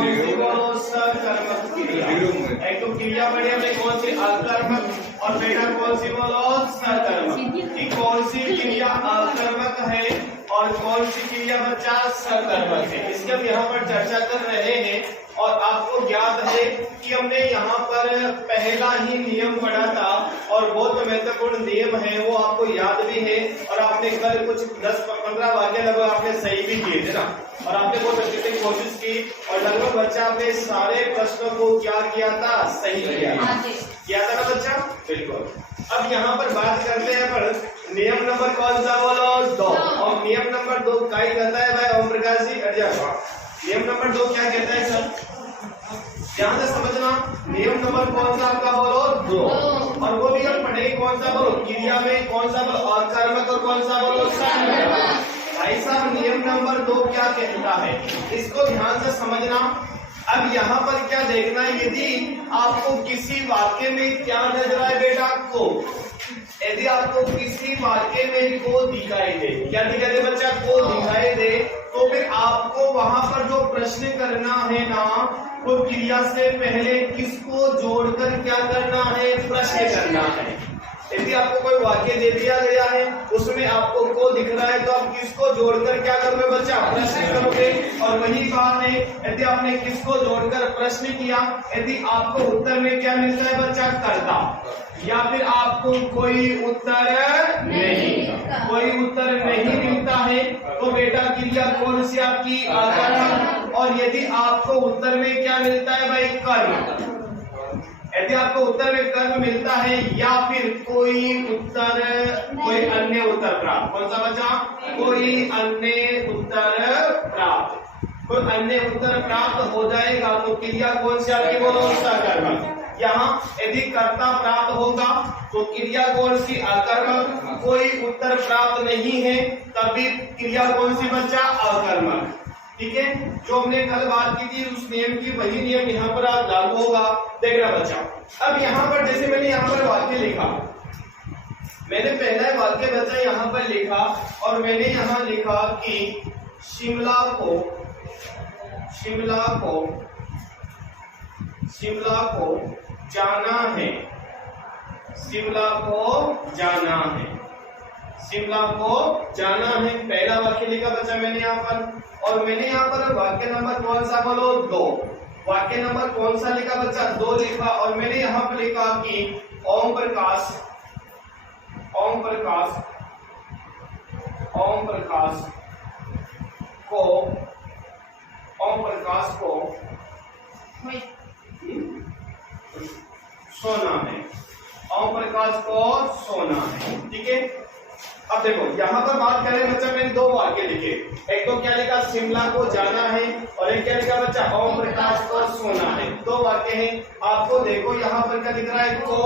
कौन सी बोलो सकर्मक क्रिया। एक तो क्रिया बढ़िया में कौन सी अकर्मक और बेटा कौन सी बोलो सकर्मक। कि कौन सी क्रिया अकर्मक है और कौन सी क्रिया बच्चा सकर्मक है, इसकी हम यहाँ पर चर्चा कर रहे हैं। और आपको याद है कि हमने यहाँ पर पहला ही नियम पढ़ा था और बहुत महत्वपूर्ण नियम है, वो आपको याद भी है। और आपने कल कुछ 10-15 वाक्य लगभग आपने सही भी किए थे ना, और आपने बहुत अच्छे से कोशिश की और लगभग बच्चा आपने सारे प्रश्नों को क्या किया था, सही किया था ना बच्चा, बिल्कुल। अब यहाँ पर बात करते हैं पर नियम नंबर कौन सा बोलो 2। और नियम नंबर 2 क्या कहता है भाई ओम प्रकाश जी? नियम नंबर 2 क्या कहता है सर? ध्यान से समझना। नियम नंबर कौन सा आपका बोलो 2, और वो भी हम पढ़ेंगे कौन सा बोलो क्रिया में, कौन सा बोलो अकर्मक और कौन सा बोलो सकर्मक। भाई साहब नियम नंबर 2 क्या कहता है, इसको ध्यान से समझना। अब यहाँ पर क्या देखना है, यदि आपको किसी वाक्य में क्या नजर आए बेटा को, यदि आपको किसी वाक्य में को दिखाई दे, क्या दिखाई दे बच्चा, को दिखाई दे, तो फिर आपको वहां पर जो प्रश्न करना है ना, वो क्रिया से पहले किसको जोड़कर क्या करना है, प्रश्न करना है। यदि आपको कोई वाक्य दे दिया गया है, उसमें आपको को दिख रहा है, तो आप किसको जोड़कर क्या करोगे बच्चा, प्रश्न करोगे। और वही बात है, यदि आपने किसको जोड़कर प्रश्न किया, यदि आपको उत्तर में क्या मिलता है बच्चा, कर्ता, या फिर आपको कोई उत्तर नहीं मिलता है, तो बेटा क्रिया कौन सी आपकी अकर्मक। और यदि आपको उत्तर में क्या मिलता है भाई, कर्म, यदि आपको उत्तर में कर्म मिलता है या फिर कोई अन्य उत्तर प्राप्त, कौन सा बच्चा, कोई अन्य उत्तर प्राप्त हो जाएगा, तो क्रिया कौन सी आपकी बोलो सकर्मक। यहाँ यदि कर्ता प्राप्त होगा तो क्रिया कौन सी अकर्मक, कोई उत्तर प्राप्त नहीं है तभी क्रिया कौन सी बच्चा, अकर्मक। ठीक है, जो हमने कल बात की थी उस नियम की वही नियम यहाँ पर आप लागू होगा, देख रहा बच्चा। अब यहाँ पर जैसे मैंने यहाँ पर वाक्य लिखा, मैंने पहला वाक्य बच्चा यहाँ पर लिखा और मैंने यहाँ लिखा कि शिमला को जाना है, शिमला को जाना है, पहला वाक्य लिखा बच्चा मैंने यहाँ पर। और मैंने यहाँ पर वाक्य नंबर कौन सा बोलो 2, वाक्य नंबर कौन सा लिखा बच्चा, 2 लिखा। और मैंने यहाँ पर लिखा कि ओम प्रकाश को सोना है, ओम प्रकाश को सोना है। ठीक है, अब देखो यहाँ पर बात करें बच्चा, मैंने 2 वाक्य लिखे, एक तो क्या लिखा, शिमला को जाना है, और एक क्या लिखा बच्चा, ओम प्रकाश को सोना है। 2 वाक्य हैं। आपको देखो यहाँ पर क्या दिख रहा है, को,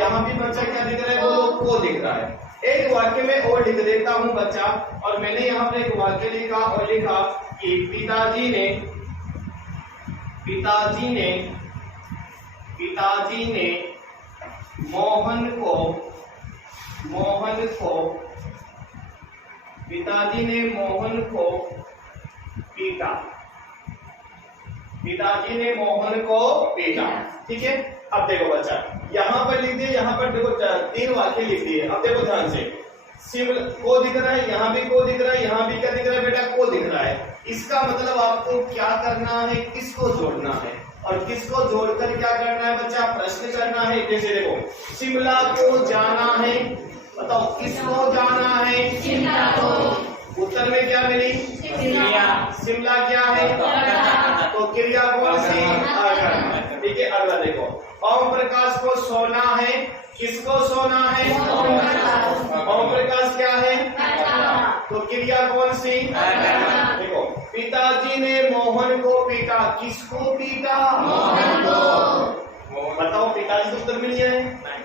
यहाँ भी बच्चा क्या दिख रहा है, बोलो को दिख रहा है। एक वाक्य में और लिख देता हूँ बच्चा, और मैंने यहाँ पर एक वाक्य लिखा और लिखा कि पिताजी ने मोहन को पीटा। ठीक है, अब देखो बच्चा यहाँ पर लिख दिए, यहाँ पर देखो 3 वाक्य लिख दिए। अब देखो ध्यान से, शिमला को दिख रहा है, यहाँ भी को दिख रहा है, यहाँ भी क्या दिख रहा है बेटा, को दिख रहा है। इसका मतलब आपको क्या करना है, किसको जोड़ना है, और किसको जोड़कर क्या करना है बच्चा, प्रश्न करना है। जैसे देखो शिमला को जाना है, बताओ किसको जाना है, शिमला को। उत्तर में क्या मिली, शिमला क्या है, तो क्रिया कौन सी, अकर्मक। ठीक है, अगला देखो ओम प्रकाश को सोना है, किसको सोना है, ओम प्रकाश क्या है, तो क्रिया कौन सी, देखो पिताजी ने मोहन को पीटा, किसको पीटा, मोहन को। बताओ पिताजी को उत्तर मिल जाए,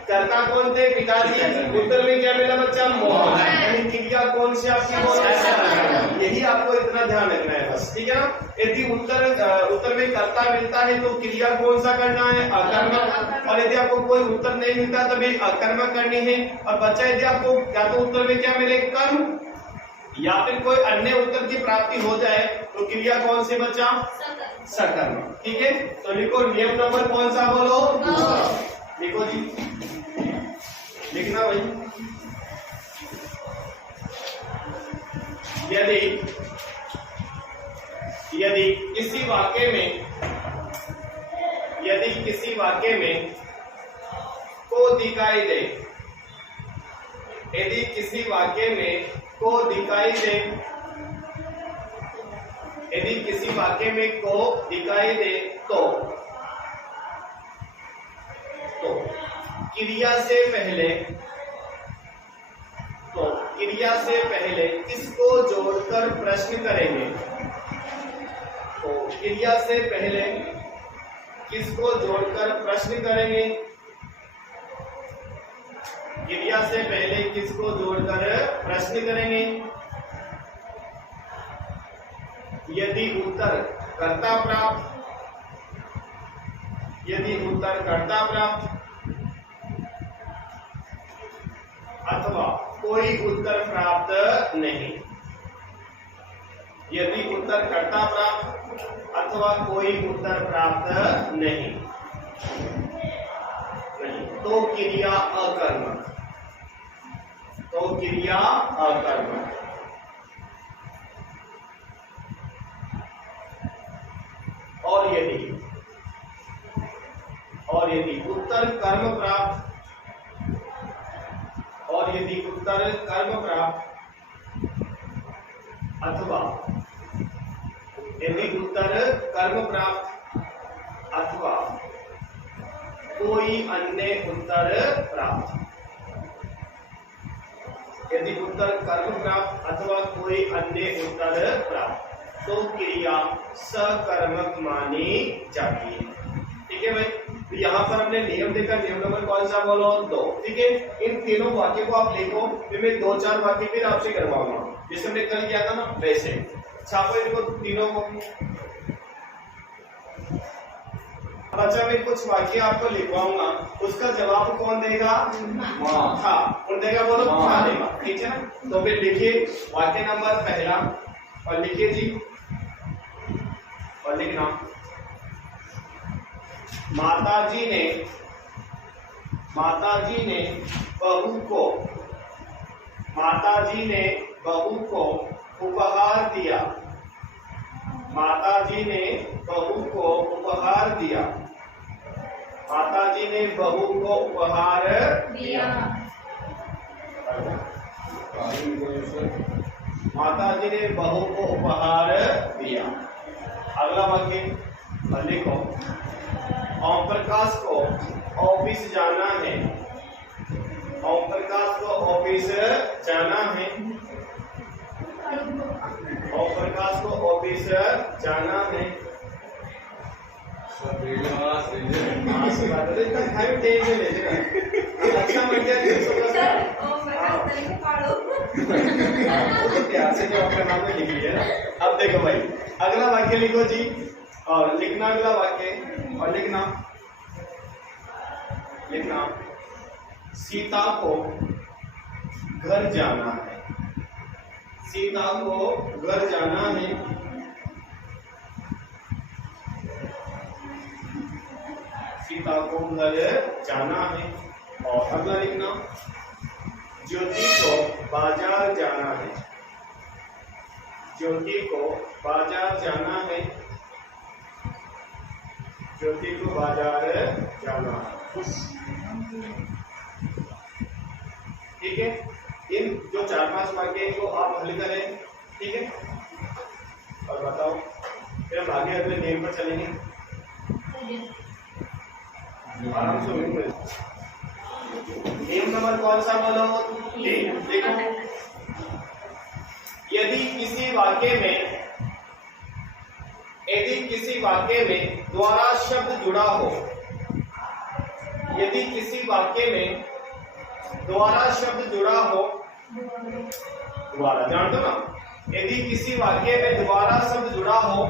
कर्ता कौन थे, पिताजी, उत्तर में क्या मिला बच्चा, मोहन, यानी क्रिया कौन सी आपकी बोल, यही आपको इतना ध्यान रखना है बस। ठीक है ना, यदि उत्तर में कर्ता मिलता है तो क्रिया कौन सा करना है, अकर्मक। और यदि आपको कोई उत्तर नहीं मिलता तभी अकर्मक करनी है। और बच्चा यदि आपको या तो उत्तर में क्या मिले, कर्म, या फिर कोई अन्य उत्तर की प्राप्ति हो जाए तो क्रिया कौन सी बच्चा, सकर्मक। ठीक है, तो लिखो नियम नंबर कौन सा बोलो? लिखो जी, लिखना भाई। यदि किसी वाक्य में को दिखाई दे, यदि किसी वाक्य में को दिखाई दे, यदि किसी वाक्य में को दिखाई दे तो क्रिया से पहले किसको जोड़कर प्रश्न करेंगे? तो क्रिया से पहले किसको जोड़कर प्रश्न करेंगे? क्रिया से पहले किसको जोड़कर प्रश्न करेंगे? यदि उत्तर कर्ता प्राप्त अथवा कोई उत्तर प्राप्त नहीं। यदि उत्तर कर्ता प्राप्त अथवा कोई उत्तर प्राप्त नहीं तो क्रिया अकर्मक। और यदि उत्तर कर्म प्राप्त अथवा कोई अन्य उत्तर प्राप्त। यदि उत्तर कर्म प्राप्त अथवा कोई अन्य उत्तर प्राप्त तो क्रिया सकर्मक मानी जाती है। ठीक है भाई, तो यहाँ पर हमने नियम देखा। नियम नंबर कौन सा बोलो? 2। ठीक है, इन तीनों वाक्य को आप लिखो, फिर मैं 2-4 वाक्य फिर आपसे करवाऊंगा जैसे हमने कल किया था ना वैसे। छापो इनको तीनों को। बच्चा मैं कुछ वाक्य आपको लिखवाऊंगा, उसका जवाब कौन देगा? हाँ, कौन देगा बोलो? हाँ देगा। ठीक है ना, तो फिर लिखिए वाक्य नंबर पहला और लिखिए जी, और लिखना माताजी ने बहू को उपहार दिया। माताजी ने बहू को उपहार दिया। अगला वाक्य लिखो, ओम प्रकाश को ऑफिस जाना है। अच्छा प्यार से जो अपने नाम में लिख लिया। अब देखो भाई, अगला वाक्य लिखो जी, और लिखना अगला वाक्य, और लिखना सीता को घर जाना है। सीता को घर जाना है। और अगला लिखना ज्योति को बाजार जाना है। ज्योति को बाजार जाना है। ठीक है, इन जो 4-5 वाक्य को आप हल करें। ठीक है, और बताओ फिर हम आगे अगले नियम पर चलेंगे। आराम से नियम नंबर कौन सा बोलो? देखो, यदि किसी वाक्य में द्वारा शब्द जुड़ा हो, यदि किसी वाक्य में द्वारा शब्द जुड़ा हो, द्वारा जान दो ना, यदि किसी वाक्य में द्वारा शब्द जुड़ा हो,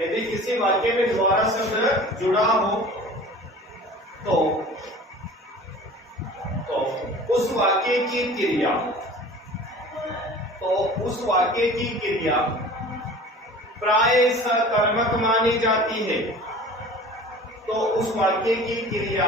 यदि किसी वाक्य में द्वारा शब्द जुड़ा हो तो उस वाक्य की क्रिया उस वाक्य की क्रिया प्राय सकर्मक मानी जाती है। तो उस वाक्य की क्रिया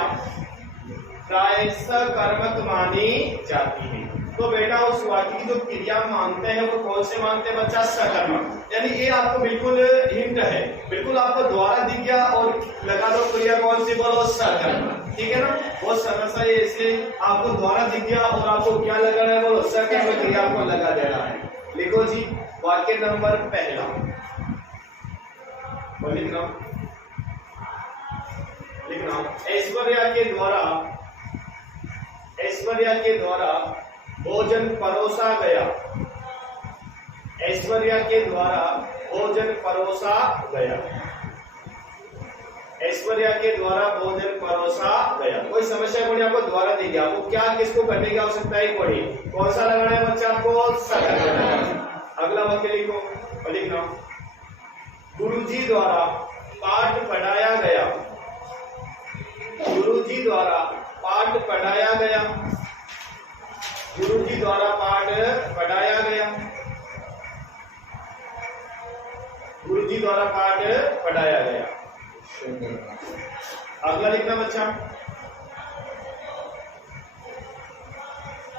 प्राय सकर्मक मानी जाती है। तो बेटा उस वाक्य की जो क्रिया मानते हैं वो कौन से मानते हैं बच्चा? सकर्मक। यानी ये आपको बिल्कुल हिंट है, बिल्कुल आपको द्वारा दिख गया और लगा दो क्रिया कौन सी? बोलो सकर्मक। ठीक है ना, वो सरल सा ये इसलिए आपको द्वारा दिख गया और आपको क्या लगाना है? बोलो सकर्मक क्रिया आपको लगा देना है। लिखो जी वाक्य नंबर पहला, लिखना ऐश्वर्या के द्वारा भोजन परोसा गया। ऐश्वर्या के द्वारा भोजन परोसा गया। ऐश्वर्या के द्वारा भोजन परोसा गया। कोई समस्या कोई आपको द्वारा देगी, आपको क्या किसको करने की आवश्यकता है? पढ़ी कौन सा लगाना है बच्चा? आपको सकर्मक। अगला वाक्य लिखो और लिखना गुरुजी द्वारा पाठ पढ़ाया गया। गुरुजी द्वारा पाठ पढ़ाया गया। गुरुजी द्वारा पाठ पढ़ाया गया। गुरुजी द्वारा पाठ पढ़ाया गया। अगला लिखना बच्चा,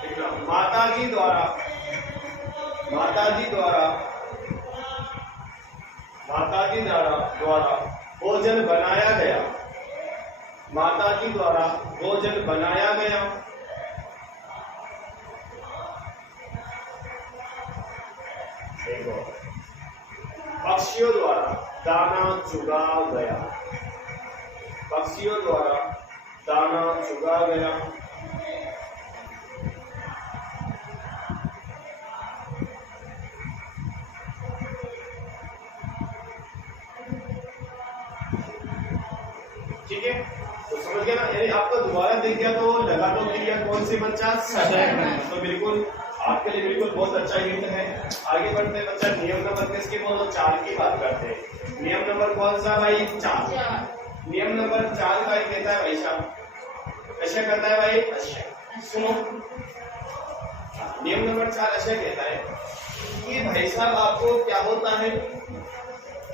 लिखना माताजी द्वारा भोजन बनाया गया। माताजी द्वारा भोजन बनाया गया। पक्षियों द्वारा दाना चुगा गया। पक्षियों द्वारा दाना चुगा गया। ठीक है, तो समझ गया ना? यानी आपको दोबारा दिख गया तो लगा दो क्रिया कौन सी बच्चा? सकर्मक। तो बिल्कुल आपके लिए बिल्कुल बहुत अच्छा हिंट है। आगे बढ़ते हैं बच्चा, नियम नंबर किसके? बोलो 4 की बात करते हैं। नियम नंबर कौन सा भाई? 4। नियम नंबर 4 का कहता है भाई साहब, ऐसा कहता है भाई, सुनो नियम नंबर 4 ऐसा कहता है कि भाई साहब आपको क्या होता है,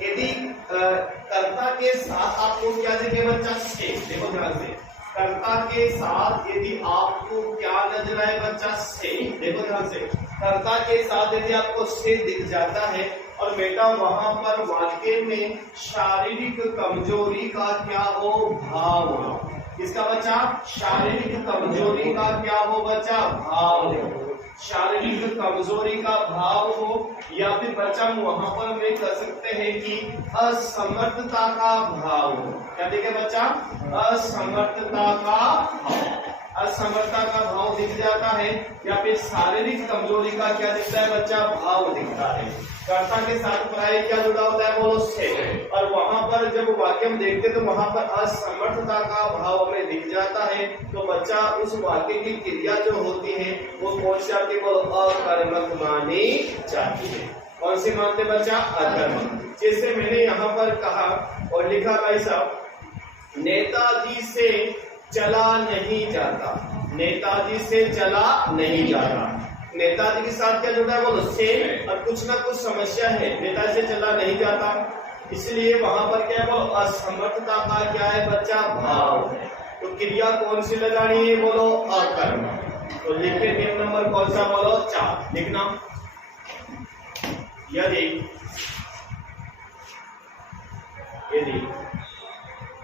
यदि कर्ता के साथ आपको क्या देखे बच्चा? से। देखो ध्यान से, कर्ता के साथ यदि आपको क्या नजर आए बच्चा? से। देखो ध्यान से, कर्ता के साथ यदि आपको से दिख जाता है और बेटा वहां पर वाक्य में शारीरिक कमजोरी का क्या हो? भाव हो। किसका बच्चा? शारीरिक कमजोरी का क्या हो बच्चा? भाव हो। शारीरिक कमजोरी का भाव हो, या फिर बच्चा वहां पर में कर सकते हैं कि असमर्थता का भाव हो। क्या देखे बच्चा? असमर्थता का भाव। असमर्थता का भाव दिख जाता है, या फिर शारीरिक कमजोरी का क्या दिखता है बच्चा? भाव दिखता है। कर्ता के साथ प्राय क्या जुड़ा होता है? बोलो से। और वहां पर जब वाक्य में देखते तो वहां पर असमर्थता का भाव हमें दिख जाता है, तो बच्चा उस वाक्य की क्रिया जो होती है वो कौन सी आपकी? बोलो अकर्मक मानी जाती है। कौन सी मानते बच्चा? अकर्मक। जैसे मैंने यहाँ पर कहा और लिखा भाई साहब, नेताजी से चला नहीं जाता। नेताजी से चला नहीं जाता। नेताजी के साथ क्या जुड़ा है? बोलो से। और कुछ ना कुछ समस्या है, नेताजी से चला नहीं जाता, इसलिए वहां पर क्या है? बोलो असमर्थता का क्या है बच्चा? भाव है। तो क्रिया कौन सी लगानी है? बोलो अकर्मक। तो लिखे नियम नंबर कौन सा? बोलो 4। लिखना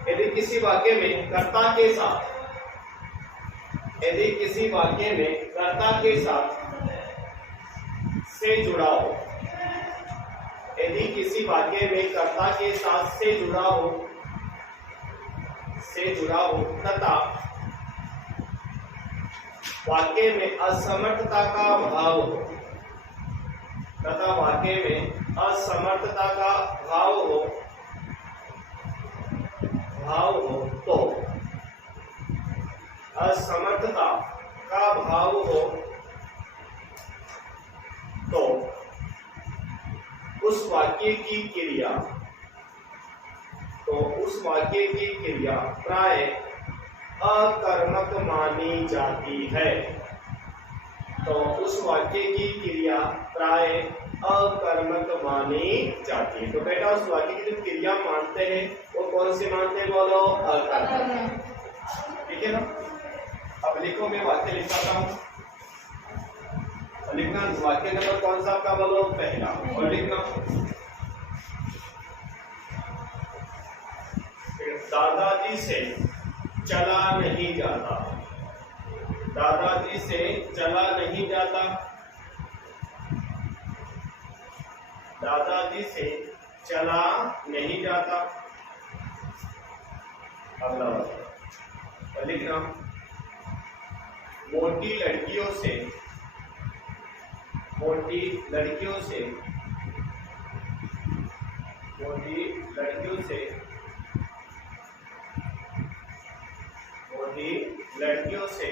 यदि किसी वाक्य में कर्ता के साथ, यदि किसी वाक्य में कर्ता के साथ से जुड़ा हो, यदि किसी वाक्य में कर्ता के साथ से जुड़ा हो तथा वाक्य में असमर्थता का भाव हो, तथा वाक्य में असमर्थता का भाव हो तो असमर्थता का भाव हो तो उस वाक्य की क्रिया प्राय अकर्मक मानी जाती है। तो उस वाक्य की क्रिया प्राय अकर्मक मानी जाती है। तो बेटा उस वाक्य की जो क्रिया मानते हैं वो कौन सी मानते हैं बोलो? अकर्मक। ठीक है ना? अब लिखो, मैं वाक्य लिखाता हूँ। लिखना वाक्य नंबर कौन सा आपका बोलो? पहला। और लिखना दादाजी से चला नहीं जाता। दादाजी से चला नहीं जाता। दादाजी से चला नहीं जाता। अगला वाक्य लिखना मोटी लड़कियों से, मोटी लड़कियों से, मोटी लड़कियों से, मोटी लड़कियों से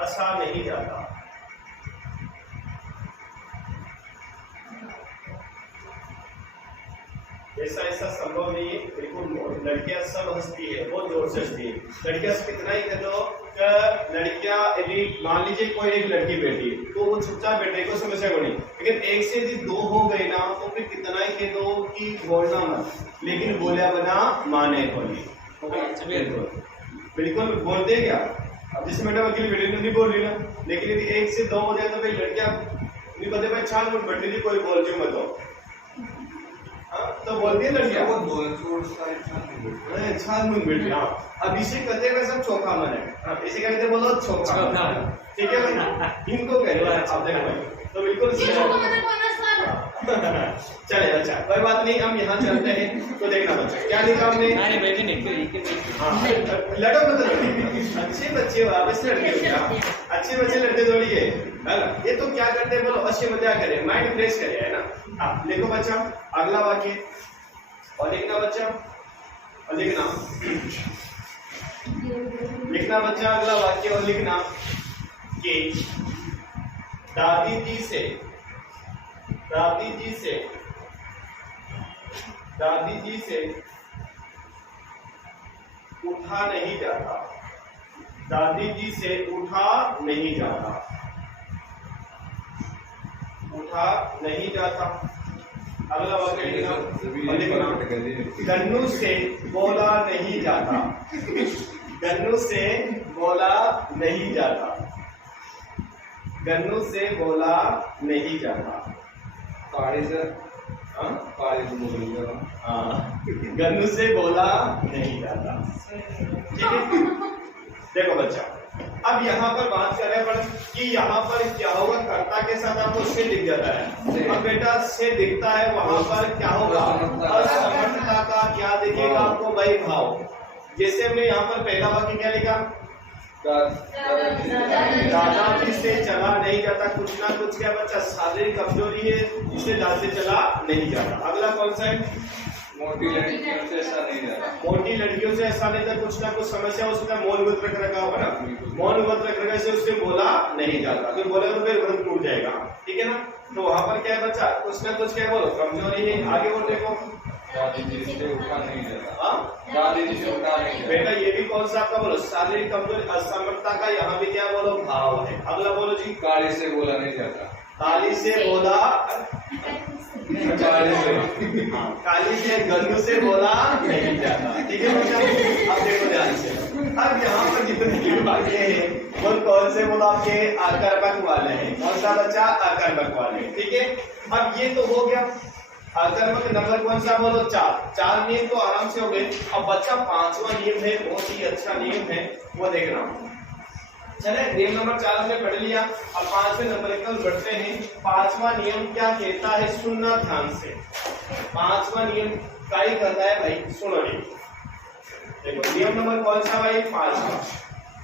हंसा नहीं जाता। ऐसा ऐसा संभव नहीं है, बिल्कुल लड़कियां सब हंसती है, बहुत जोर से हंसती है। लड़कियां कितना ही कह दो, लड़कियां यदि मान लीजिए कोई एक लड़की बैठी तो वो चुपचाप बैठे को समस्या को नहीं, लेकिन एक से यदि दो हो गए ना तो फिर कितना ही कह दो कि बोलना मत, लेकिन बोलिया बना माने बोली। बिल्कुल बोल दे क्या? अब जिस मैडम अकेली बेटे नहीं बोल रही ना, लेकिन यदि एक से दो हो जाए तो फिर लड़कियां नहीं बोलते भाई छान मुझ बैठ लीजिए, कोई बोल जो मत हो। तो बोलती है लड़कियां छान मुझ बैठ रही। अब इसे कहते हैं सब चौका मन है, इसे कहते बोलो चौका। ठीक है भाई, इनको कह रहे आप देखो भाई, तो बिल्कुल चले अच्छा कोई बात नहीं, हम यहाँ चलते हैं। तो देखना बच्चा क्या लिखा हमने? लड़ो मतलब अच्छे बच्चे वापस लड़के, अच्छे बच्चे लड़के दौड़िए। ये तो क्या करते हैं बोलो? अच्छे मजा करें, माइंड फ्रेश करें, है ना? हाँ लिखो बच्चा अगला वाक्य और लिखना बच्चा, और लिखना लिखना बच्चा अगला वाक्य और लिखना कि दादी जी से, दादी जी से, दादी जी से उठा नहीं जाता। दादी जी से उठा नहीं जाता। उठा नहीं जाता। अगला वाक्य लिखना गन्नू से बोला नहीं जाता। गन्नू से बोला नहीं जाता। गन्नू से बोला नहीं जाता। पाड़ी से गन्नू से बोला नहीं जाता। ठीक है, देखो बच्चा अब यहाँ पर बात कर रहे हैं कि यहाँ पर क्या होगा, कर्ता के साथ आपको से दिख जाता है। अब बेटा से दिखता है, वहां पर क्या होगा? असमर्थता का क्या दिखेगा आपको? भाई भाव। जैसे हमने यहाँ पर पहला वाक्य क्या लिखा? दादाजी से चला नहीं जाता। कुछ ना कुछ क्या बच्चा शारीरिक कमजोरी है, इससे दांत से चला नहीं जाता। अगला कौन सा है? मोटी लड़कियों से ऐसा नहीं जाता। मोटी लड़कियों से ऐसा नहीं जाता। कुछ ना कुछ समस्या उसका मौन व्रत रख रखा होगा ना, मौन व्रत रख रखा से उससे बोला नहीं जाता। तो बोले तो फिर व्रत टूट जाएगा। ठीक है ना? तो वहां पर क्या है बच्चा? कुछ ना कुछ क्या बोलो कमजोरी है। आगे बोल देखो दादी जी से उठा नहीं जाता। हाँ दादी जी से उठा नहीं जाता। बेटा ये भी कौन सा आपका बोलो? शारीरिक कमजोरी, असमर्थता का यहाँ भी क्या बोलो? भाव है। अगला बोलो जी। काली से बोला नहीं जाता। काली से बोला, काली से, काली से गन्नू से बोला नहीं जाता। ठीक है बच्चा, अब देखो ध्यान से। अब यहाँ पर जितने वाक्य हैं वो कौन से बोलो आपके? आकर्मक वाले हैं। कौन सा बच्चा? आकर्मक वाले। ठीक है, अब ये तो हो गया आकर्मक। नंबर कौन सा बोलो? 4। 4 नियम तो आराम से हो गए। अब बच्चा 5वां नियम है, बहुत ही अच्छा नियम है, वो देखना। चले नियम नंबर 4 हमने पढ़ लिया। अब 5वें नंबर की तरफ बढ़ते हैं। 5वां नियम क्या कहता है? सुनना ध्यान से। 5वां नियम क्या ही कहता है भाई? सुनो देखो नियम नंबर कौन सा भाई? 5वां।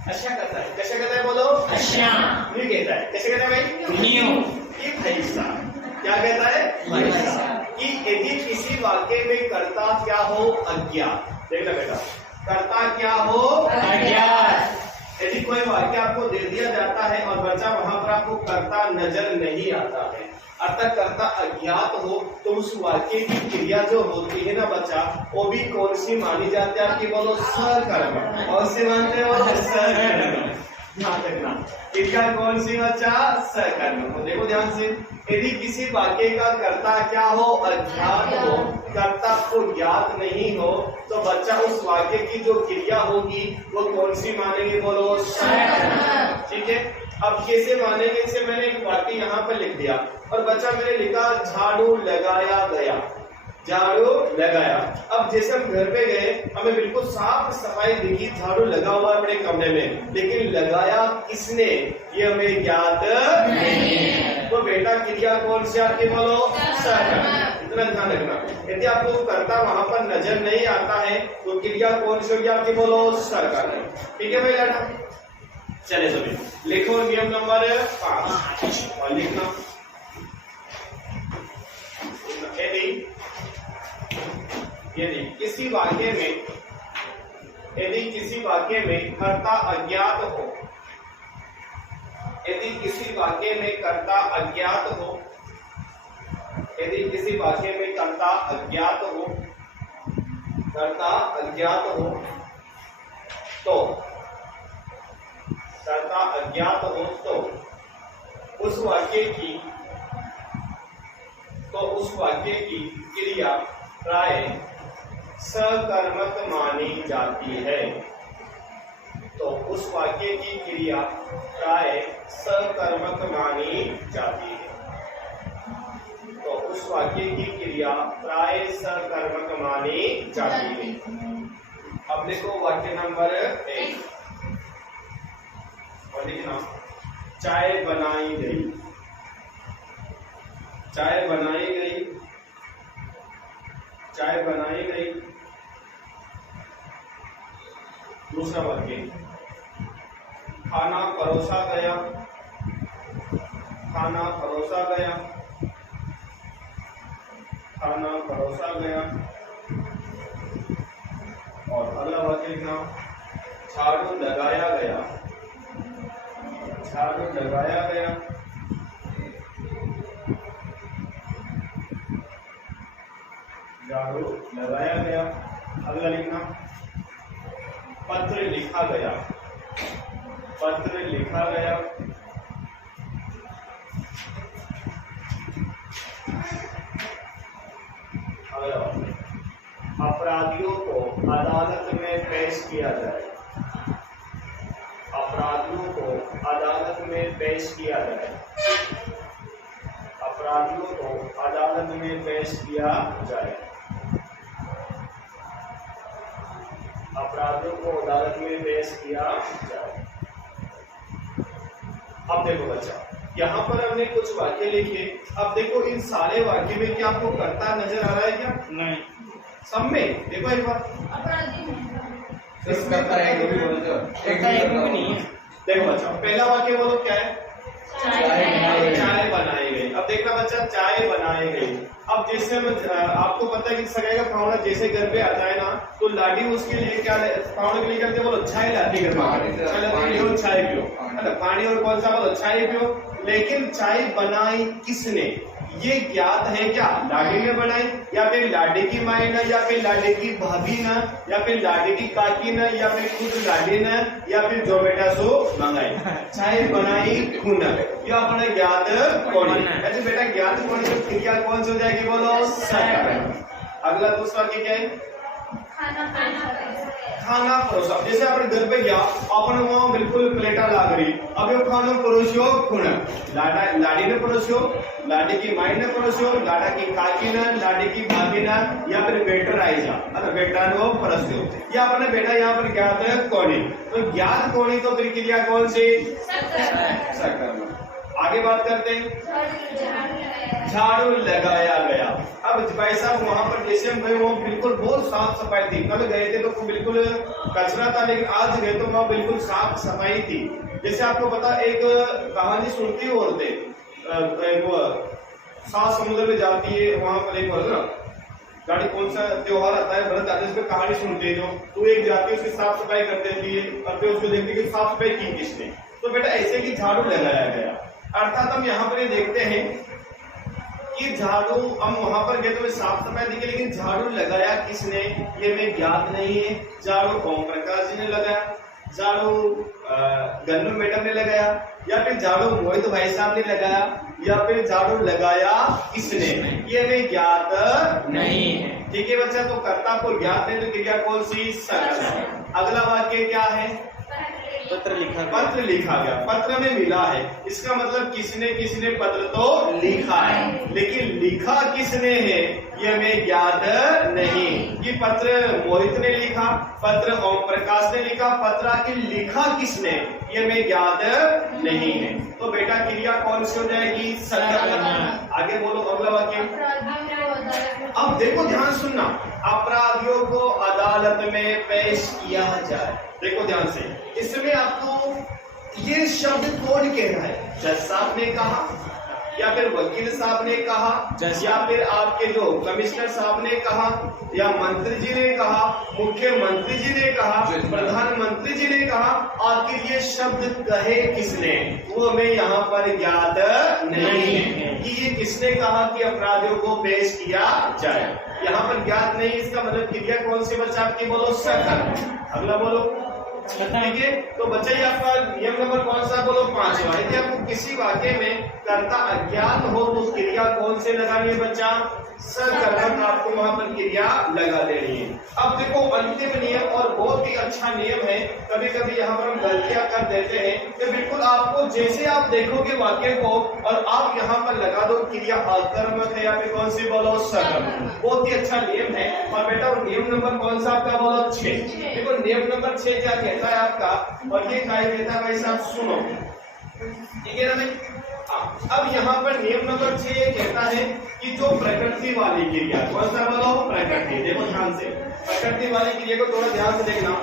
अच्छा कहता है। कैसे कहता है बोलो? अच्छा नहीं कहता है। कैसे कहता है भाई? नियम। एक हिस्सा क्या कहता है? कि यदि किसी वाक्य में कर्ता क्या हो? अज्ञात। देखना बेटा, कर्ता क्या हो? अज्ञात। यदि कोई वाक्य आपको दे दिया जाता है और बच्चा वहां पर आपको कर्ता नजर नहीं आता है, अर्थात कर्ता अज्ञात हो, तो उस वाक्य की क्रिया जो होती है ना बच्चा, वो भी कौन सी मानी जाती है आपकी? बोलो सकर्मक। कौन सी मानते हो? सकर्मक। ध्यान रखना क्रिया कौन सी बच्चा सकर्म। तो देखो ध्यान से, यदि किसी वाक्य का कर्ता क्या हो अज्ञात हो, कर्ता को ज्ञात नहीं हो, तो बच्चा उस वाक्य की जो क्रिया होगी वो कौन सी मानेंगे, बोलो सकर्म। ठीक है, अब कैसे मानेंगे, इसे मैंने एक वाक्य यहाँ पर लिख दिया और बच्चा मैंने लिखा झाड़ू लगाया गया, झाड़ू लगाया। अब जैसे हम घर पे गए, हमें बिल्कुल साफ सफाई दिखी, झाड़ू लगा हुआ है अपने कमरे में, लेकिन लगाया किसने ये हमें ज्ञात नहीं है। तो बेटा क्रिया कौन सी आपकी, बोलो सकर्म। इतना ध्यान रखना, यदि आपको कर्ता वहां पर नजर नहीं आता है तो क्रिया कौन सी होगी आपकी, बोलो सकर्म। ठीक है भाई बेटा, चले सभी लिखो नियम नंबर 5 और लिखना, यदि किसी वाक्य में कर्ता अज्ञात हो, यदि किसी वाक्य में कर्ता अज्ञात हो, यदि किसी वाक्य में कर्ता अज्ञात हो, कर्ता अज्ञात हो, तो कर्ता अज्ञात हो तो उस वाक्य की क्रिया प्राय सकर्मक मानी जाती है। तो उस वाक्य की क्रिया प्राय सकर्मक मानी जाती है। तो उस वाक्य की क्रिया प्राय सकर्मक मानी जाती है। अब देखो वाक्य नंबर 1 और लिखना, चाय बनाई गई, चाय बनाई गई, चाय बनाई गई। दूसरा वाक्य, खाना परोसा गया, खाना परोसा गया, खाना परोसा गया। और अगला वाक्य लिखना, झाड़ू लगाया गया, झाड़ू लगाया गया। झाड़ू लगाया गया। अगला लिखना, पत्र लिखा गया, पत्र लिखा गया। अगला अपराधियों को अदालत में पेश किया जाए, अपराधियों को अदालत में पेश किया जाए, अपराधियों को अदालत में पेश किया जाए, अपराधियों को अदालत में पेश किया जाए। अब देखो बच्चा, यहाँ पर हमने कुछ वाक्य लिखे। अब देखो इन सारे वाक्य में क्या आपको कर्ता नजर आ रहा है क्या? नहीं, सब में देखो एक बार देखो बच्चा, पहला वाक्य बोलो क्या है, चाय बनाई गई। अब देखना बच्चा, चाय बनाई गई। अब जैसे आपको पता है कि सगाई का पाहुना जैसे घर पे आता है ना, तो लाडी उसके लिए क्या पाहुने के लिए करते, बोलो चाय लाती घर में, चाय पियो, पानी और कौन सा, बोलो चाय पियो। लेकिन चाय बनाई किसने, ये ज्ञात है क्या, लाडी ने बनाई या फिर लाडी की माई ने या फिर लाडी की भाभी ने या फिर लाडी की काकी ने या फिर खुद लाडी ने या फिर जो बेटा सो मंगाई। चाय बनाई खून, ये अपने ज्ञात कौन है। ऐसे बेटा ज्ञात कौन है, क्रिया कौन सी हो जाएगी, बोलो सकर्म। अगला दूसरा क्या है, खाना परोसा। जैसे अपने घर पे गया, अपन वहां बिल्कुल प्लेटा लाग रही, अब ये खाना परोसियो खून, लाडी ने परोसियो, लाडी की माई ने परोसियो, लाडा की काकी ने, लाडी की भाभी ने या फिर बेटर आई जा, बेटा ने वो परोसियो। या अपने बेटा यहाँ पर ज्ञात है कोणी, तो ज्ञात कोणी तो फिर क्रिया कौन सी, सकर्म। आगे बात करते हैं, झाड़ू लगाया गया। अब भाई साहब वहां पर जैसे हम गए, वो बिल्कुल बहुत साफ सफाई थी। कल गए थे तो बिल्कुल कचरा था, लेकिन आज गए तो वहां बिल्कुल साफ सफाई थी। जैसे आपको पता, एक कहानी सुनती हो वो सात समुद्र में जाती है, वहां पर एक ना गाड़ी, कौन सा त्योहार आता है, व्रत आता है, उसमें कहानी सुनते हैं जो, तो एक जाती है उसकी साफ सफाई कर देती है और फिर उसको देखते कि साफ सफाई की किसने। तो बेटा ऐसे ही झाड़ू लगाया गया। अर्थात हम यहाँ पर ये देखते हैं कि झाड़ू, हम वहां पर गए तो साफ सफाई दिखे, लेकिन झाड़ू लगाया किसने ये हमें ज्ञात नहीं है। झाड़ू ओम प्रकाश जी ने लगाया, झाड़ू गन्नू मैडम ने लगाया, या फिर झाड़ू मोहित भाई साहब ने लगाया, या फिर झाड़ू लगाया किसने, ये हमें ज्ञात नहीं है। ठीक है बच्चा, तो कर्ता को ज्ञात नहीं तो क्रिया कौन सी, सकल। अगला वाक्य क्या है, पत्र लिखा गया, पत्र में मिला है, इसका मतलब किसने किसने पत्र तो लिखा है, लेकिन लिखा किसने है ये हमें ज्ञात नहीं। कि पत्र मोहित ने लिखा, पत्र ओम प्रकाश ने लिखा, पत्र आखिर लिखा किसने ये हमें ज्ञात नहीं है। तो बेटा क्रिया कौन सी हो जाएगी, सकल। आगे बोलो अगला वाक्य। अब देखो ध्यान सुनना, अपराधियों को अदालत में पेश किया जाए। देखो ध्यान से, इसमें आपको ये शब्द कौन कह रहा है, जज साहब ने कहा, या फिर वकील साहब ने कहा, या फिर आपके जो कमिश्नर साहब ने कहा, या मंत्री जी ने कहा, मुख्यमंत्री जी ने कहा, प्रधानमंत्री जी ने कहा, आखिर ये शब्द कहे किसने वो हमें यहाँ पर ज्ञात नहीं है कि ये किसने कहा कि अपराधियों को पेश किया जाए, यहाँ पर ज्ञात नहीं। इसका मतलब क्रिया कौन सी बच्चा आपकी, बोलो सकल। अगला बोलो, ठीक है। तो बच्चा ये आपका नियम नंबर कौन सा, बोलो 5वां। यदि आपको किसी वाक्य में कर्ता अज्ञात हो तो क्रिया कौन से लगानी है बच्चा, सकर्मक, आपको वहां पर क्रिया लगा देनी है। अब देखो अंतिम नियम और बहुत ही अच्छा नियम है, कभी कभी यहाँ पर हम गलतियां कर देते हैं, तो बिल्कुल आपको जैसे आप देखोगे वाक्य को और आप यहाँ पर लगा दो क्रिया अकर्मक है या फिर कौन सी, बोलो सकर्मक। बहुत ही अच्छा नियम है। और बेटा नियम नंबर कौन सा आपका, बोलो 6। देखो नियम नंबर 6 क्या कहता है आपका, और ये क्या कहता है भाई साहब, सुनो, ठीक है ना भाई। अब यहाँ पर नियम नंबर 6 ये कहता है कि जो प्रकृति वाली क्रिया, कौन सा बोलो, प्रकृति। देखो ध्यान से, प्रकृति वाली क्रिया को थोड़ा ध्यान से देखना।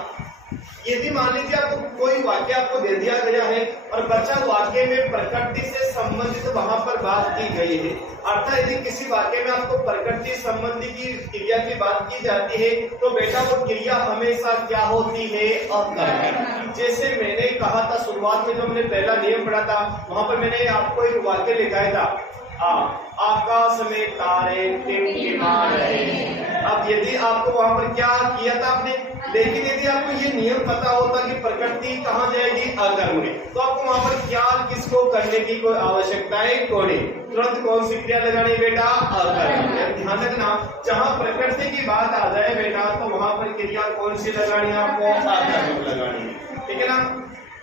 यदि मान लीजिए आपको कोई वाक्य आपको दे दिया गया है और बच्चा वाक्य में प्रकृति से संबंधित वहां पर बात की गई है, अर्थात यदि किसी वाक्य में आपको प्रकृति संबंधी की क्रिया की बात की जाती है तो बेटा वो क्रिया हमेशा क्या होती है, अकर्मक। जैसे मैंने कहा था शुरुआत में, जो हमने पहला नियम पढ़ा था वहां पर मैंने आपको एक वाक्य लिखाया था, आकाश में तारे टिमटिमा रहे। अब यदि आपको वहां पर क्या किया था आपने, लेकिन यदि आपको ये नियम पता होता कि प्रकृति कहाँ जाएगी, अकर्मक, तो आपको वहां पर क्या किसको करने की कोई आवश्यकता है, कोई तुरंत कौन सी क्रिया लगानी बेटा, अकर्मक। ध्यान रखना, जहाँ प्रकृति की बात आ जाए बेटा तो वहां पर क्रिया कौन सी लगानी है, आपको अकर्मक लगानी है, ठीक है ना।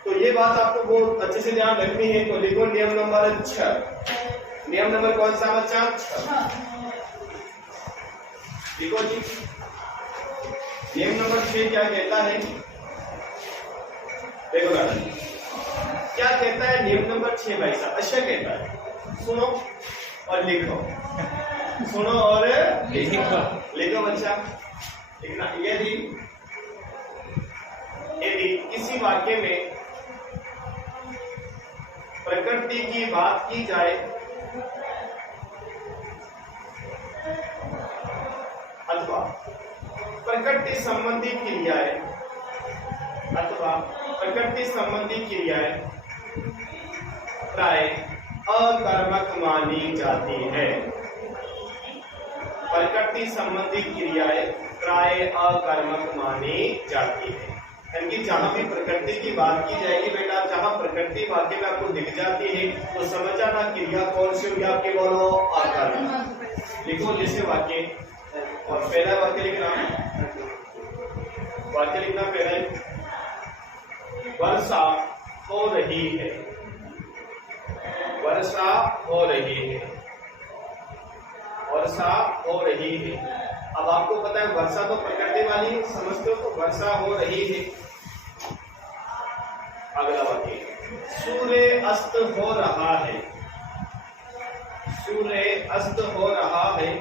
तो ये बात आपको बहुत अच्छे से ध्यान रखनी है। तो लिखो नियम नंबर 6। नियम नंबर कौन सा बच्चा, 6। देखो जी, नियम नंबर 6 क्या कहता है, देखो दादा क्या कहता है नियम नंबर 6 भाई साहब, अच्छा कहता है, सुनो और लिखो, सुनो और लिखो बच्चा। लिखना, यदि किसी वाक्य में प्रकृति की बात की जाए अथवा प्रकृति संबंधी क्रियाएं प्राय अकर्मक मानी जाती है। प्रकृति संबंधी क्रियाएं प्राय अकर्मक मानी जाती है, यानी जहां भी प्रकृति की बात की जाएगी बेटा, जहां प्रकृति वाक्य में आपको दिख जाती है तो समझ जाना क्रिया कौन सी होगी आपके, बोलो अकर्मक। लिखो जैसे वाक्य, और पहला वाक्य लिखना, पहला वर्षा हो रही है, वर्षा हो रही है, वर्षा हो रही है। अब आपको पता है वर्षा तो प्रकृति वाली समझते हो, तो वर्षा हो रही है। अगला वाक्य, सूर्य अस्त हो रहा है, सूर्य अस्त हो रहा है।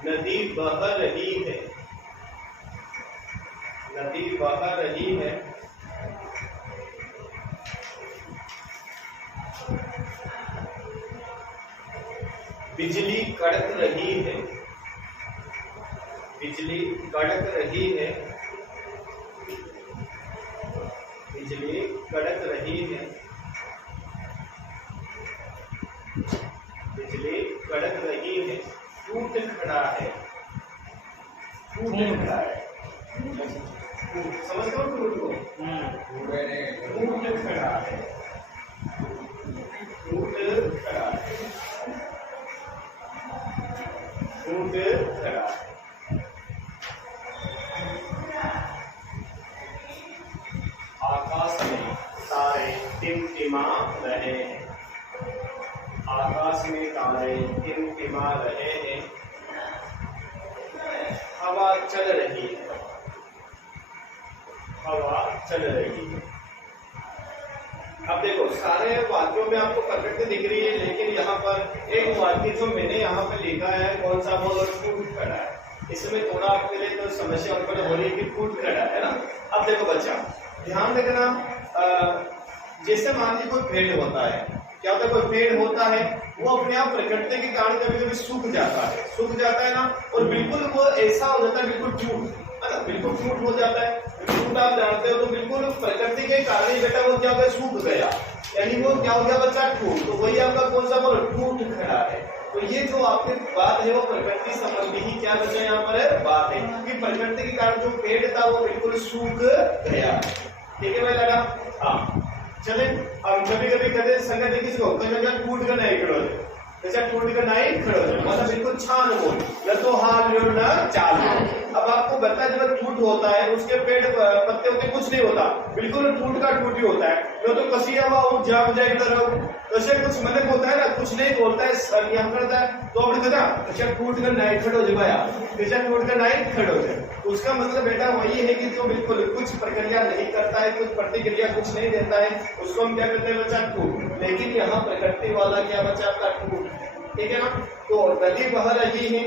नदी बह रही है, नदी बह रही है। बिजली कड़क रही है, बिजली कड़क रही है, बिजली कड़क रही है, बिजली कड़क रही है। टूट खड़ा है, ऊँट खड़ा है, समझते हो ऊँट को? ऊँट खड़ा है, ऊँट खड़ा है, ऊँट खड़ा है। आकाश में तारे टिमटिमा रहे हैं, आकाश में तारे टिमटिमा रहे हैं, हवा चल रही है, हवा चल रही है। अब देखो सारे वाक्यों में आपको प्रकृति दिख रही है, लेकिन यहाँ पर एक वाक्य जो मैंने यहाँ पे लिखा है कौन सा, बोलो टूट खड़ा है। इसमें थोड़ा आपके लिए तो समस्या उत्पन्न हो रही है कि टूट खड़ा है ना। अब देखो बच्चा ध्यान रखना, जैसे मान लीजिए कोई पेड़ होता है, क्या होता है, कोई पेड़ होता है वो अपने आप प्रकृति के कारण कभी कभी सूख जाता है ना, और बिल्कुल वो ऐसा हो जाता है, बिल्कुल टूट है ना, बिल्कुल टूट हो जाता है। टूट आप जानते हो तो बिल्कुल प्रकृति के कारण ही बेटा वो क्या हो गया, सूख गया, यानी वो क्या हो गया बच्चा, टूट। तो वही आपका कौन सा बोलो, टूट खड़ा है। तो ये जो आपकी बात है वो प्रकृति संबंधी ही क्या बच्चा यहाँ पर बात है कि प्रकृति के कारण जो पेड़ था वो बिल्कुल सूख गया। ठीक है भाई लाडा, हाँ चले। अब कभी कभी कहते संगत किसको, टूट कर नहीं खड़ो, जैसे टूट कर नहीं खड़ो, मतलब बिल्कुल छान हो न तो हाल लो न चाल। अब आपको बता, जब टूट होता है उसके पेड़ पत्ते होते कुछ नहीं होता, बिल्कुल टूट का टूट ही होता है, न तो कसी हवा उठ जाए तरफ, वैसे कुछ मतलब होता है ना, कुछ नहीं बोलता है, सर यहाँ करता है तो अपने कहता अच्छा टूट कर नहीं खड़ो जो भाया, जैसे टूट कर नहीं खड़ो जाए। उसका मतलब बेटा वही है कि जो बिल्कुल कुछ प्रक्रिया नहीं करता है, कुछ प्रतिक्रिया कुछ नहीं देता है, उसको हम क्या कहते हैं बच्चा, टूट। लेकिन यहाँ प्रकृति वाला क्या बच्चा आपका, टूट। ठीक है ना। तो नदी बह रही है,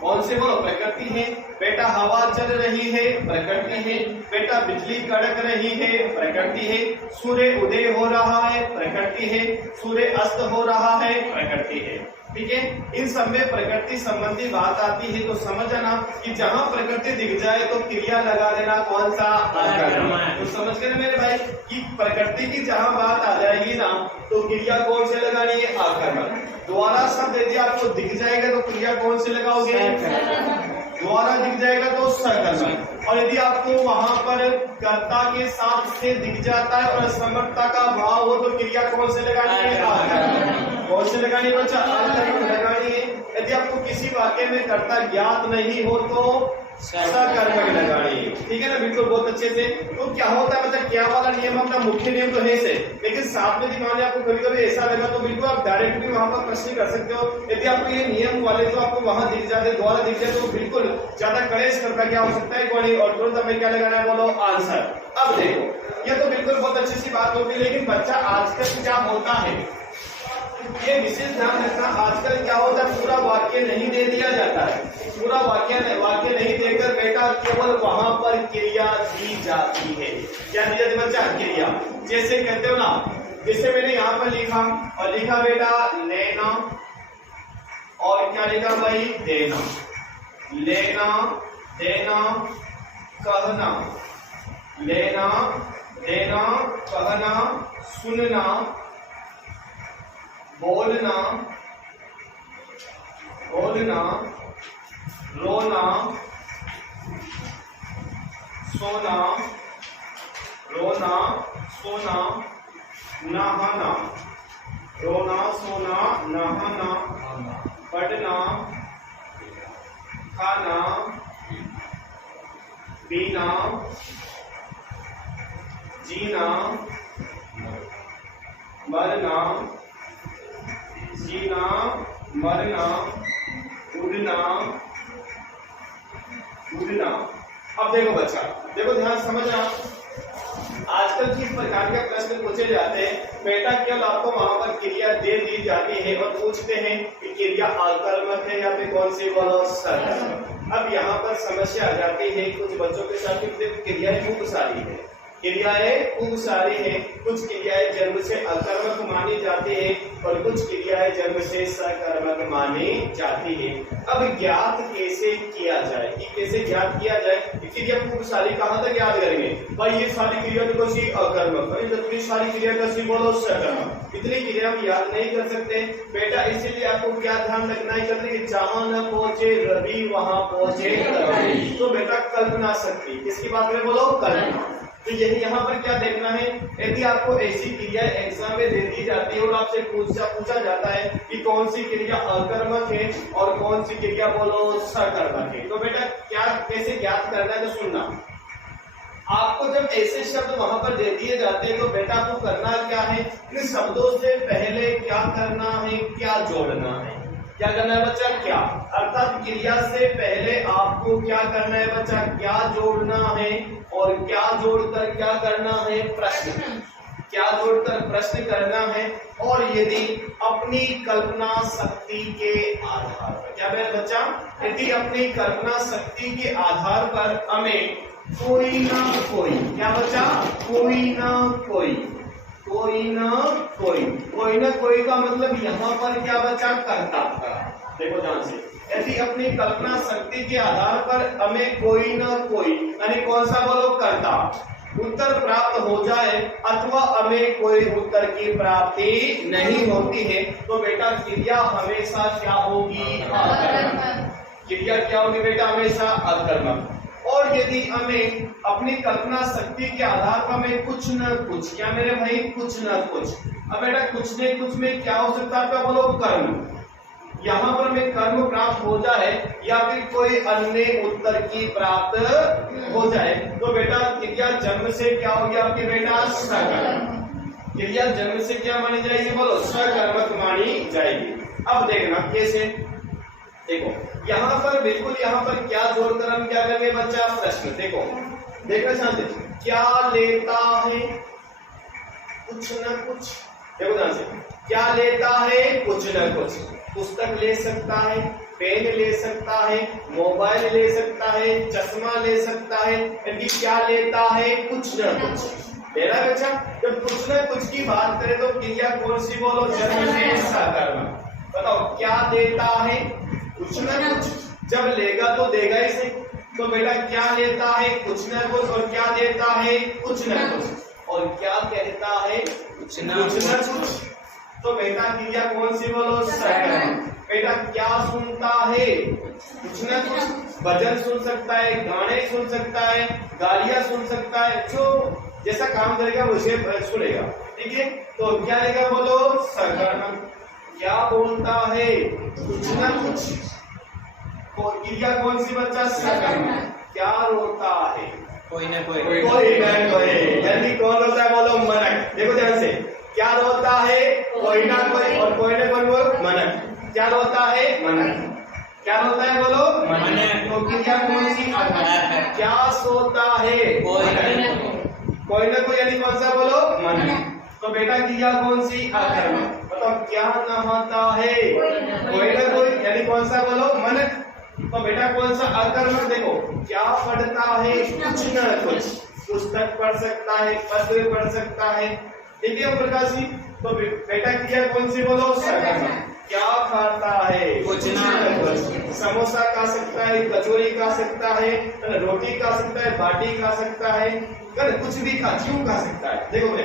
कौन से बोलो, प्रकृति है। बेटा हवा चल रही है, प्रकृति है। बेटा बिजली कड़क रही है, प्रकृति है। सूर्य उदय हो रहा है, प्रकृति है। सूर्य अस्त हो रहा है, प्रकृति है। ठीक है, इन सब में प्रकृति संबंधी बात आती है तो समझ जाना कि जहां प्रकृति दिख जाए तो क्रिया लगा देना कौन सा, तो समझ गए ना मेरे भाई कि प्रकृति की जहां बात आ जाएगी ना तो क्रिया कौन से लगानी है, आकर्मक। द्वारा शब्द यदि आपको दिख जाएगा तो क्रिया कौन से लगाओगे, द्वारा दिख जाएगा तो सकर्मक। और यदि आपको वहां पर कर्ता के साथ से दिख जाता है और समर्थता का भाव हो तो क्रिया कौन से लगानी है, आकर्मक। कौन से लगानी है बच्चा, आकर्मक लगानी है। यदि आपको किसी वाक्य में कर्ता ज्ञात नहीं हो तो सकर्मक लगानी है। ठीक है ना, बिल्कुल बहुत अच्छे से। तो क्या होता है मतलब क्या वाला नियम, अपना मुख्य नियम तो है से, लेकिन साथ में मान लीजिए आपको कभी कभी ऐसा लगा तो बिल्कुल आप डायरेक्ट भी वहां पर प्रश्न कर सकते हो। यदि आपको ये नियम वाले तो आपको वहां दिख जाते, द्वारा दिख जाए तो बिल्कुल ज्यादा कड़ेस करता क्या हो सकता है कोई, और तुरंत हमें क्या लगाना है, बोलो आंसर। अब देखो ये तो बिल्कुल बहुत अच्छी सी बात होगी, लेकिन बच्चा आजकल क्या होता है, ये विशेष ध्यान रखना, आजकल क्या होता है पूरा वाक्य नहीं दे दिया जाता है, पूरा वाक्य नहीं देकर बेटा केवल वहां पर क्रिया दी जाती है। क्या दी जाती बच्चा, क्रिया। जैसे कहते हो ना, जैसे मैंने यहाँ पर लिखा और लिखा बेटा लेना, और क्या लिखा भाई, देना। लेना, देना, कहना, लेना, देना, कहना, सुनना, बोलना, बोलना, रोना, सोना, रोना, सोना, नहाना, रोना, सोना, नहाना, पढ़ना, खाना, पीना, जीना, मरना, जीना, मरना, उड़ना, उड़ना। अब देखो बच्चा, देखो ध्यान समझना, आजकल किस प्रकार के प्रश्न पूछे जाते हैं, बेटा केवल आपको वहां पर क्रिया दे दी जाती है और पूछते हैं कि क्रिया आकर्मक है या फिर कौन सी, बोलो सकर्मक। अब यहाँ पर समस्या आ जाती है कुछ बच्चों के साथ, क्रिया बहुत सारी है, क्रियाएं खूब सारी हैं। कुछ क्रियाएं जन्म से अकर्मक मानी जाती है और कुछ क्रियाएं जन्म से सकर्मक मानी जाती है। अब ज्ञात कैसे किया जाए कि कैसे ज्ञात किया जाए? क्रिया खूब सारी कहाँ तक याद करेंगे भाई? ये सारी क्रिया देखो सी अकर्मक, इतनी सारी क्रिया का सी बोलो सकर्मक। इतनी क्रिया हम याद नहीं कर सकते बेटा, इसीलिए आपको क्या ध्यान रखना है करते कि जहां न पहुंचे रवि वहां पहुंचे रवि। तो बेटा कल्पना शक्ति किसकी बात करें बोलो? कल्पना। तो यही यहाँ पर क्या देखना है, यदि आपको ऐसी क्रिया एग्जाम में दे दी जाती है और आपसे पूछा जाता है कि कौन सी क्रिया अकर्मक है और कौन सी क्रिया बोलो सकर्मक है, तो बेटा क्या कैसे ज्ञात करना है? तो सुनना, आपको जब ऐसे शब्द वहां पर दे दिए जाते हैं तो बेटा आपको करना क्या है, इन शब्दों से पहले क्या करना है, क्या जोड़ना है। क्या करना है बच्चा? क्या, अर्थात क्रिया से पहले आपको क्या करना है बच्चा? क्या जोड़ना है और क्या जोड़कर क्या करना है? प्रश्न। क्या जोड़कर प्रश्न करना है। और यदि अपनी कल्पना शक्ति के आधार पर, क्या मेरा बच्चा? यदि अपनी कल्पना शक्ति के आधार पर हमें कोई ना कोई, क्या बच्चा? कोई ना कोई, कोई ना कोई, कोई ना कोई का मतलब यहाँ पर क्या बच्चा? कर्ता। देखो ध्यान से, यदि अपनी कल्पना शक्ति के आधार पर हमें कोई ना कोई यानी कौन सा बोलो? कर्ता उत्तर प्राप्त हो जाए अथवा हमें कोई उत्तर की प्राप्ति नहीं होती है तो बेटा क्रिया हमेशा क्या होगी? अकर्मक। क्रिया क्या होगी बेटा? हमेशा अकर्मक। और यदि हमें अपनी कल्पना शक्ति के आधार पर हमें कुछ न कुछ, क्या मेरे भाई? कुछ न कुछ। अब बेटा कुछ न कुछ में क्या हो सकता है? क्या बोलो? कर्म। यहाँ पर हमें कर्म प्राप्त हो जाए या फिर कोई अन्य उत्तर की प्राप्त हो जाए तो बेटा क्रिया जन्म से क्या होगी आपकी बेटा? सकर्मक। क्रिया जन्म से क्या मानी जाएगी? बोलो सकर्मक मानी जाएगी। अब देखना कैसे, देखो यहाँ पर बिल्कुल यहाँ पर क्या जोड़कर हम क्या करेंगे बच्चा? प्रश्न। देखो देखना चाहते, क्या लेता है? कुछ न कुछ। देखो ध्यान से, क्या लेता है? कुछ न कुछ। पुस्तक ले सकता है, पेन ले सकता है, मोबाइल ले सकता है, चश्मा ले सकता है, यदि क्या लेता है? कुछ न कुछ। मेरा बच्चा जब कुछ न कुछ की बात करें तो क्रिया कौन सी बोलो? जन्म से सकर्मक। बताओ क्या देता है? कुछ न कुछ। जब लेगा तो देगा ही से, तो बेटा क्या लेता है? कुछ न कुछ। और क्या देता है? कुछ न कुछ। और क्या कहता है? कुछ न कुछ। तो बेटा क्रिया कौन सी बोलो? सकर्मक। बेटा क्या सुनता है? कुछ न कुछ। भजन सुन सकता है, गाने सुन सकता है, गालियां सुन सकता है, जो जैसा काम करेगा उसे सुनेगा। ठीक है, तो क्या लेगा बोलो? सकर्मक। क्या बोलता है? कुछ न कुछ। तो क्रिया कौन सी बच्चा? सकर्मक। क्या रोता है? कोई ना कोई, कोई न कोई। यानी कौन रोता है बोलो? मनक। देखो ध्यान से, क्या रोता है? कोई ना कोई। और कोई ना कोई बोलो? मनक। क्या रोता है? मनक। क्या रोता है बोलो? मनक। तो क्रिया कौन सी? अकर्मक। क्या सोता है? कोई ना कोई यानी कौन सा बोलो? मनक। तो बेटा क्रिया कौन सी? अकर्मक। बताओ क्या नहाता है? कोई ना कोई यानी कौन सा बोलो? मनक। तो बेटा कौन सा? अकर्मक। देखो क्या पढ़ता है? कुछ न कुछ। पुस्तक पढ़ सकता है, पत्र पढ़ सकता है। ठीक है प्रकाश जी, तो बेटा क्रिया कौन सी बोलो? सकर्मक। क्या खाता है? कुछ न कुछ। समोसा खा सकता है, कचौरी खा सकता है, रोटी खा सकता है, बाटी खा सकता है, कुछ भी क्यों खा सकता है। देखो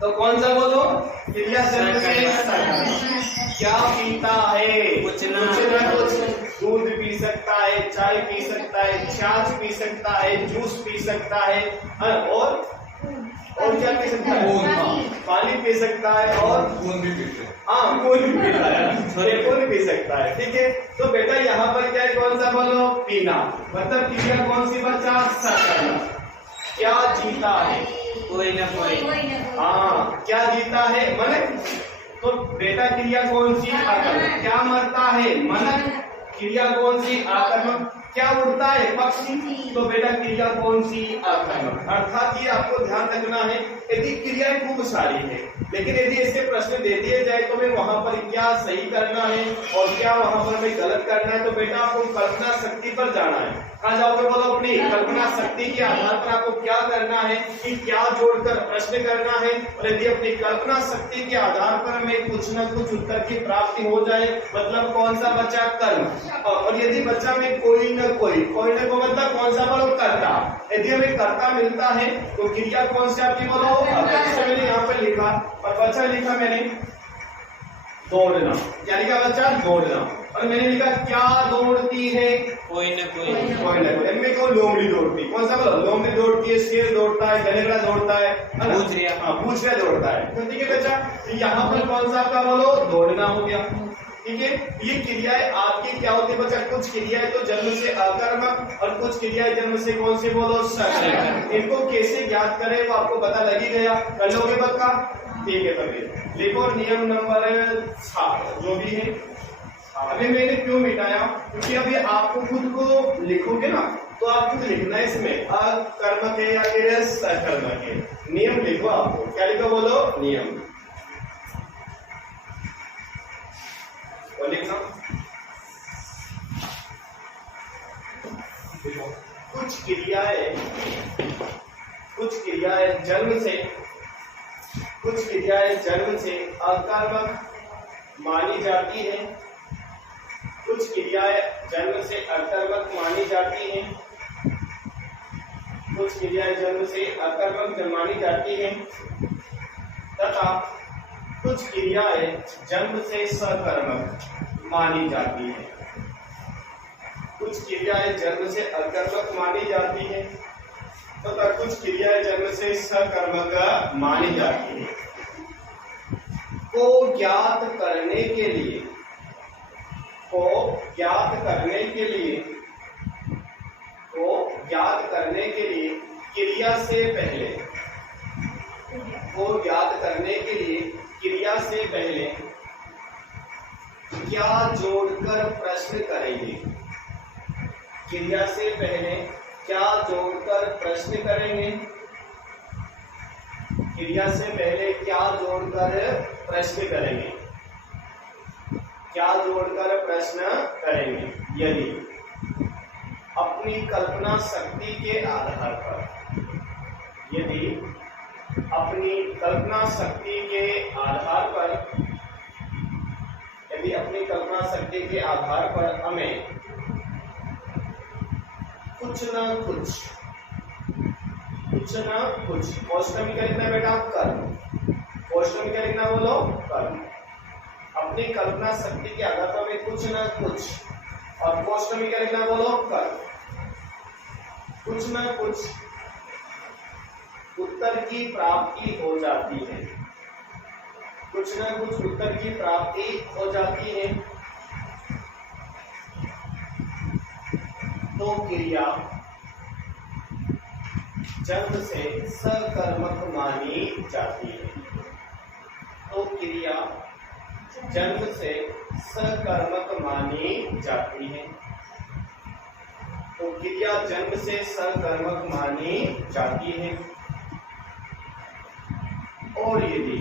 तो कौन सा बोलो? क्रिया जन्म से सकर्मक। क्या पीता है? कुछ न कुछ। दूध पी सकता है, चाय पी सकता है, छाछ पी सकता है, जूस पी सकता है, और क्या पी सकता है? पानी पी सकता है और खून भी पीते हैं। हाँ खून भी पीता है, खून पी सकता है। ठीक है, तो बेटा यहाँ पर क्या है? कौन सा बोलो? पीना। मतलब क्रिया कौन सी बच्चा? सकर्मक। क्या जीता है? कोई ना कोई। हाँ क्या जीता है? मनक। तो बेटा क्रिया कौन सी? अकर्मक। क्या मरता है? मनक। क्रिया कौन सी? अकर्मक। क्या उड़ता है? पक्षी। तो बेटा क्रिया कौन सी? अकर्मक। अर्थात ये आपको ध्यान रखना है, यदि क्रियाएं खूब सारी है, लेकिन यदि ऐसे प्रश्न दे दिए जाए तो मैं वहां पर क्या सही करना है और क्या वहां पर मैं गलत करना है, तो बेटा आपको कल्पना शक्ति पर जाना है। कहाँ जाओगे? बोलो अपनी कल्पना शक्ति के आधार पर आपको क्या करना है कि क्या जोड़कर प्रश्न करना है, और यदि अपनी कल्पना शक्ति के आधार पर हमें कुछ न कुछ उत्तर की प्राप्ति हो जाए, मतलब कौन सा बचा? कर्म। और यदि बच्चा में कोई न कोई मतलब कौन सा? बोलो कर्ता। यदि हमें कर्ता मिलता है तो क्रिया कौन सी आपकी? बोलो। जैसे मैंने यहाँ पर लिखा और बच्चा लिखा मैंने दौड़ना। क्या लिखा बच्चा? दौड़ना। और मैंने लिखा क्या दौड़ती है? कोई ना कोई। कोई ना कोई। इनमें कौन? लोमड़ी दौड़ती। कौन सा? बोलो। लोमड़ी दौड़ती है, शेर दौड़ता है, गलेगड़ा दौड़ता है ना? पूछरिया दौड़ता है। तो ठीक है बच्चा, तो यहाँ पर कौन सा आपका? बोलो दौड़ना हो गया। ठीक है, ये क्रियाएं आपकी क्या होती है बच्चा? कुछ क्रियाएं तो जन्म से अकर्मक और कुछ क्रियाएं जन्म से कौन से? बोलो सकर्मक। इनको कैसे ज्ञात करें वो आपको पता लग ही गया। कर लोगे पक्का? ठीक है, तभी लिखो नियम नंबर 7 जो भी है। अभी मैंने क्यों मिटाया? क्योंकि अभी आपको खुद को लिखोगे ना तो आप खुद लिखना है इसमें अकर्मक है या फिर सकर्मक है। नियम लिखो आपको। क्या लिखो? बोलो नियम। लिखना कुछ क्रियाएं जन्म से अकर्मक मानी जाती हैं। कुछ क्रियाएं जन्म से अकर्मक मानी जाती हैं। कुछ क्रियाएं जन्म से अकर्मक मानी जाती हैं तथा कुछ क्रियाएं जन्म से सकर्मक मानी जाती हैं। कुछ क्रियाएं जन्म से अकर्मक मानी जाती हैं तथा कुछ क्रियाएं जन्म से सकर्मक मानी जाती हैं। को ज्ञात करने के लिए क्रिया से पहले क्या जोड़कर प्रश्न करेंगे? क्रिया से पहले क्या जोड़कर प्रश्न करेंगे? क्रिया से पहले क्या जोड़कर प्रश्न करेंगे? क्या जोड़कर प्रश्न करेंगे? यदि अपनी कल्पना शक्ति के आधार पर, यदि अपनी कल्पना शक्ति के आधार पर, यदि अपनी कल्पना शक्ति के आधार पर हमें कुछ न कुछ क्वेश्चन में क्या लिखना है बेटा? कर्म। क्वेश्चन में क्या लिखना? बोलो कर्म। अपनी कल्पना शक्ति के आधार पर हमें कुछ न कुछ, और क्वेश्चन में क्या लिखना? बोलो कर्म। कुछ न कुछ उत्तर की प्राप्ति हो जाती है। कुछ न कुछ उत्तर की प्राप्ति हो जाती है तो क्रिया जन्म से सकर्मक मानी जाती है। तो क्रिया जन्म से सकर्मक मानी जाती है। तो क्रिया जन्म से सकर्मक मानी जाती है। और यदि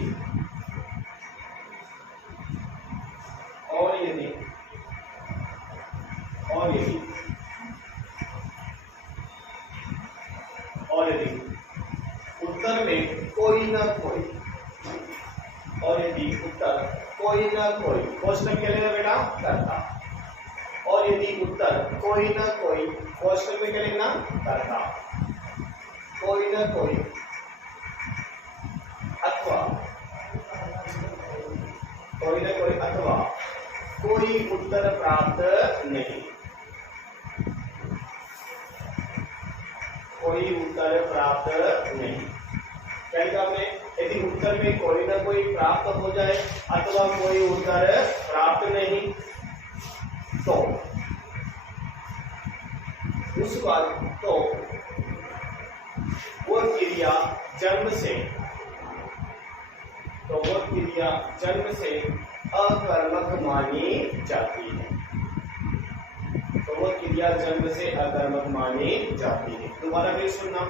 उत्तर में कोई न कोई, और यदि उत्तर कोई न कोई, क्वेश्चन क्या लेना बेटा? करता। और यदि उत्तर कोई न कोई, क्वेश्चन में क्या लिखना? करता। कोई न कोई अथवा, कोई न कोई अथवा कोई उत्तर प्राप्त नहीं, कोई उत्तर प्राप्त नहीं। क्या लिखा हमने? यदि उत्तर में कोई ना कोई प्राप्त हो जाए अथवा कोई उत्तर प्राप्त नहीं तो उस बात तो वो क्रिया जन्म से, तो वो क्रिया जन्म से अकर्मक मानी जाती है। तो तो वो क्रिया जन्म से अकर्मक मानी जाती है। दोबारा फिर सुनना,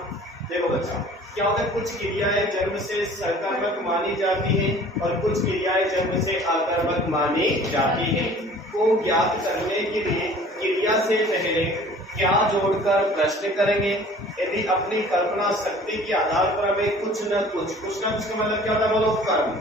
देखो बच्चा, क्या होता है, कुछ क्रियाएं जन्म से सकर्मक मानी जाती हैं और कुछ क्रियाएं जन्म से अकर्मक मानी जाती हैं। को ज्ञात करने के लिए क्रिया से पहले क्या जोड़कर प्रश्न करेंगे। यदि अपनी कल्पना शक्ति के आधार पर हमें कुछ न कुछ का मतलब क्या होता है, बोलो कर्म,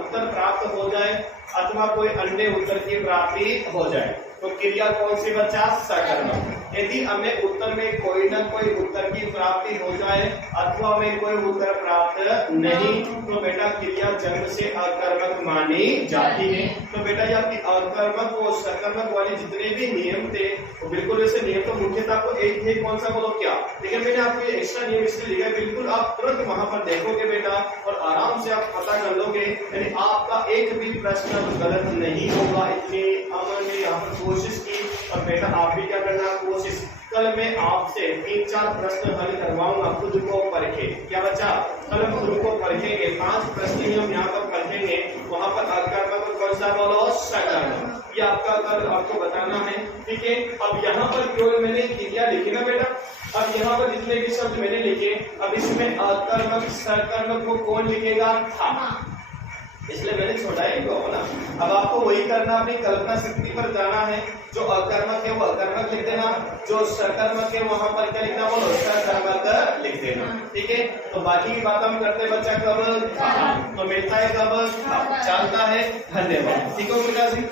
उत्तर प्राप्त हो जाए अथवा कोई अन्य उत्तर की प्राप्ति हो जाए तो क्रिया कौन सी बच्चा, सकर्मक। यदि हमें उत्तर में कोई न कोई उत्तर की प्राप्ति हो जाए अथवा हमें कोई उत्तर प्राप्त नहीं तो बेटा क्रिया जन्म से अकर्मक मानी जाती है। तो बेटा ये आपकी अकर्मक और सकर्मक वाले जितने भी नियम थे तो बिल्कुल ऐसे नियम तो मुख्यतः आपको एक थे, कौन सा बोलो क्या, लेकिन मैंने आपको एक्स्ट्रा नियम इसलिए लिखा है, बिल्कुल आप तुरंत वहां पर देखोगे बेटा और आराम से आप पता कर लोगे, यानी आपका एक भी प्रश्न गलत नहीं होगा। इतनी अमन ने यहाँ पर कोशिश की और बेटा आप भी क्या करना, कोशिश। कल मैं आपसे 3-4 प्रश्न हल करवाऊंगा, खुद को परखे, क्या बच्चा, कल हम खुद को परखेंगे। 5 प्रश्न हम यहाँ पर परखेंगे, वहां पर अकर्मक और कौन सा बोलो, सकर्मक, ये आपका कल आपको बताना है, ठीक है। अब यहाँ पर केवल मैंने क्रिया लिखी ना बेटा, अब यहाँ पर जितने भी शब्द मैंने लिखे, अब इसमें अकर्मक सकर्मक को कौन लिखेगा, था, इसलिए मैंने छोड़ा है इनको ना। अब आपको वही करना, अपनी कल्पना शक्ति पर जाना है, जो अकर्मक है वो अकर्मक लिख देना, जो सकर्मक है वहां पर क्या लिखना, बोलो सकर्मक लिख देना, ठीक है। तो बाकी की बात हम करते हैं बच्चा कब, तो मिलता है कब, चलता है। धन्यवाद, ठीक है बेटा जी।